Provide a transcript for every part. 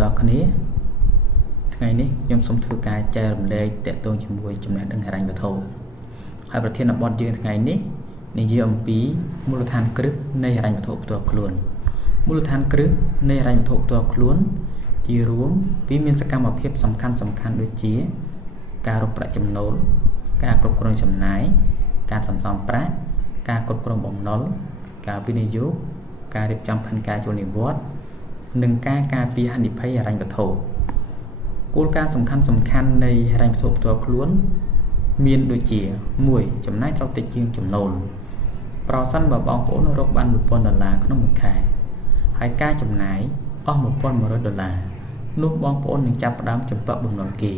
តើគ្នាថ្ងៃនេះខ្ញុំសូមធ្វើការចែករំលែកទាក់ទងជាមួយចំណេះដឹងហិរញ្ញវត្ថុហើយប្រធានបទយើងថ្ងៃនេះនិយាយអំពីមូលដ្ឋានគ្រឹះនៃហិរញ្ញវត្ថុផ្ទាល់ខ្លួនមូលដ្ឋានគ្រឹះនៃហិរញ្ញវត្ថុផ្ទាល់ខ្លួនជារួមវាមានសកម្មភាពសំខាន់ដូចជាការរកប្រាក់ចំណូលការគ្រប់គ្រងចំណាយការសន្សំប្រាក់ការគ្រប់គ្រងបំណុលការវិនិយោគការរៀបចំផែនការចូលនិវត្តន៍និងការការពារហានិភ័យហិរញ្ញវត្ថុគោលការណ៍សំខាន់នៃហិរញ្ញវត្ថុផ្ទាល់ខ្លួនមានដូចជា 1. ចំណាយត្រូវតិចជាងចំណូលប្រសិនបើបងប្អូនរកបាន$1000ក្នុងមួយខែហើយការចំណាយអស់$1100នោះបងប្អូននឹងចាប់ផ្ដើមចំពាក់បំណុលគេ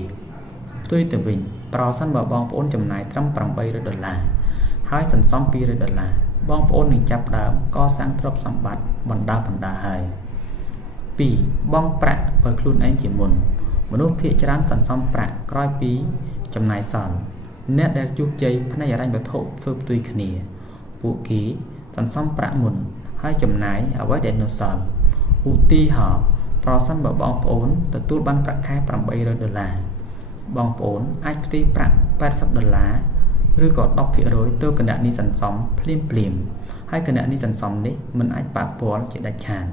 ផ្ទុយទៅវិញប្រសិនបើបងប្អូនចំណាយត្រឹម$800ហើយសន្សំ$200បងប្អូននឹងចាប់ផ្ដើមកសាងទ្រព្យសម្បត្តិបណ្ដាហើយ 2. បង់ប្រាក់ឲ្យខ្លួនឯងជាមុនមនុស្សភាគច្រើនសន្សំប្រាក់ក្រោយពីចំណាយសល់អ្នកដែលជោគជ័យផ្នែកហិរញ្ញវត្ថុធ្វើផ្ទុយគ្នាពួកគេសន្សំប្រាក់មុនហើយចំណាយអ្វីដែលនៅសល់ឧទាហរណ៍ប្រសិនបើបងប្អូនទទួលបានប្រាក់ខែ$800បងប្អូនអាចផ្ទេរប្រាក់$80ឬក៏ 10% ទៅគណនីសន្សំភ្លាមហើយគណនីសន្សំនេះមិនអាចប៉ះពាល់ជាដាច់ខាត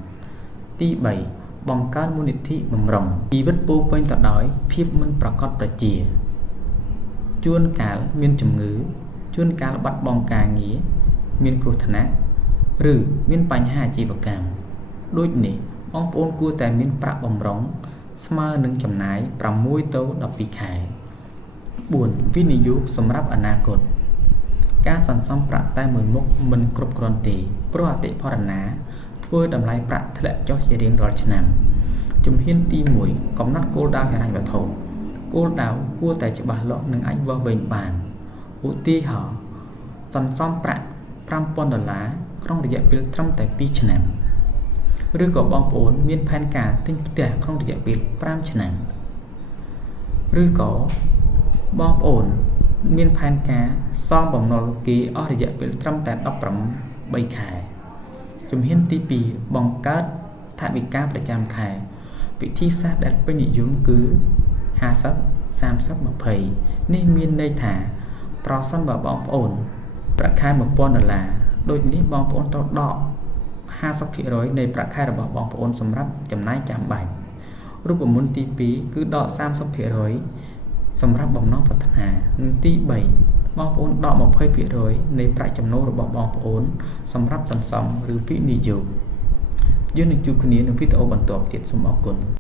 ទី 3 បង្កើនមូលនិធិបម្រុងជីវិតពោរពេញទៅដោយភាពមិនប្រាកដប្រជាជួនកាលមានជំងឺជួនកាលបាត់បង់ការងារមានគ្រោះថ្នាក់ឬមានបញ្ហាអាជីវកម្មដូចនេះបងប្អូនគួរតែមានប្រាក់បម្រុងស្មើនឹងចំណាយ6ទៅ12ខែ 4. វិនិយោគសម្រាប់អនាគតការសន្សំប្រាក់តែមួយមុខមិនគ្រប់គ្រាន់ទេព្រោះអតិផរណាធ្វើតម្លៃប្រាក់ធ្លាក់ចុះជារៀងរាល់ឆ្នាំជំហានទី 1 កំណត់គោលដៅហិរញ្ញវត្ថុគោលដៅគួរតែច្បាស់លាស់និងអាចវាស់វែងបានឧទាហរណ៍សន្សំប្រាក់$5000ក្នុងរយៈពេលត្រឹមតែ2ឆ្នាំឬក៏បងប្អូនមានផែនការទិញផ្ទះក្នុងរយៈពេល5ឆ្នាំឬក៏បងប្អូនមានផែនការសងបំណុលគេអស់រយៈពេលត្រឹមតែ18ខែជំហានទី 2 បង្កើតថវិកាប្រចាំខែវិធីសាស្ត្រដែលពេញនិយមគឺ50 30 20នេះមានន័យថាប្រសិនបើបងប្អូនប្រាក់ខែ$1000ដូចនេះបងប្អូនត្រូវដក 50% នៃប្រាក់ខែរបស់បងប្អូនសម្រាប់ចំណាយចាំបាច់រូបមន្តទី 2 គឺដក 30% សម្រាប់បំណងប្រាថ្នានិងទី 3 បងប្អូនដក 20% នៃប្រាក់ចំណូលរបស់បងប្អូនសម្រាប់សន្សំឬវិនិយោគយើងនឹងជួបគ្នានៅវីដេអូបន្ទាប់ទៀតសូមអរគុណ